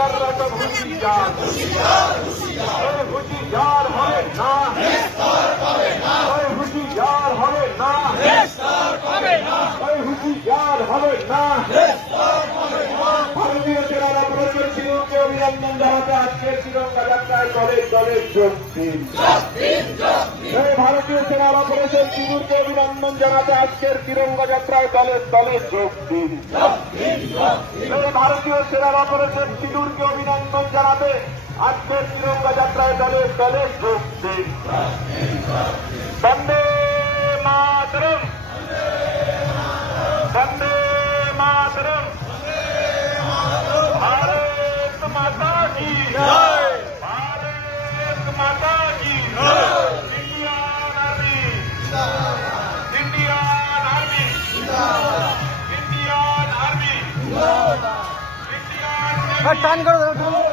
ডাক্তাররা তো হুঁশিয়ার এই হুঁশিয়ার হবে না হুঁশিয়ার হবে না এই হুঁশিয়ার হবে না প্রচুর সিংহকে জানাতে আজকের শ্রীলঙ্কা যাত্রায় দলে দলে যোগ দিন ভারতীয় সেনার অপারেশন সিঁদুরকে অভিনন্দন জানাতে আজকের তিরঙ্গা যাত্রায় দলে দলে যোগ দিন ভারতীয় সেনার অপারেশন সিঁদুরকে অভিনন্দন জানাবে আজকের তিরঙ্গা যাত্রায় দলে দলে যোগ দিন। টান করে দাও, টান করে দাও।